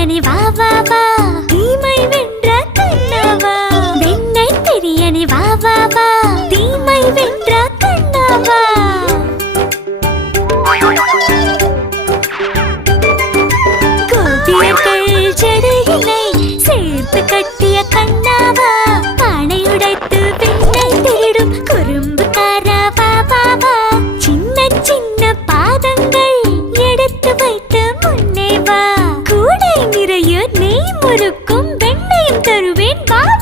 பிரியனே வா வா வா தீமை வென்ற கண்ணாவா வெண்ணை பிரியனே வா வா வா தீமை வென்ற கண்ணாவா கோபியர்கள் ஜடையினை சேர்த்து கட்டிய கண்ணாவா பானை உடைத்து வெண்ணை திருடும் குறும்புக்காரா வா வா வா சின்ன சின்ன பாதங்கள் எடுத்து வைத்து முன்னே வா கூடை நிறைய நெய் முறுக்கும் வெண்ணையும் தருவேன் வா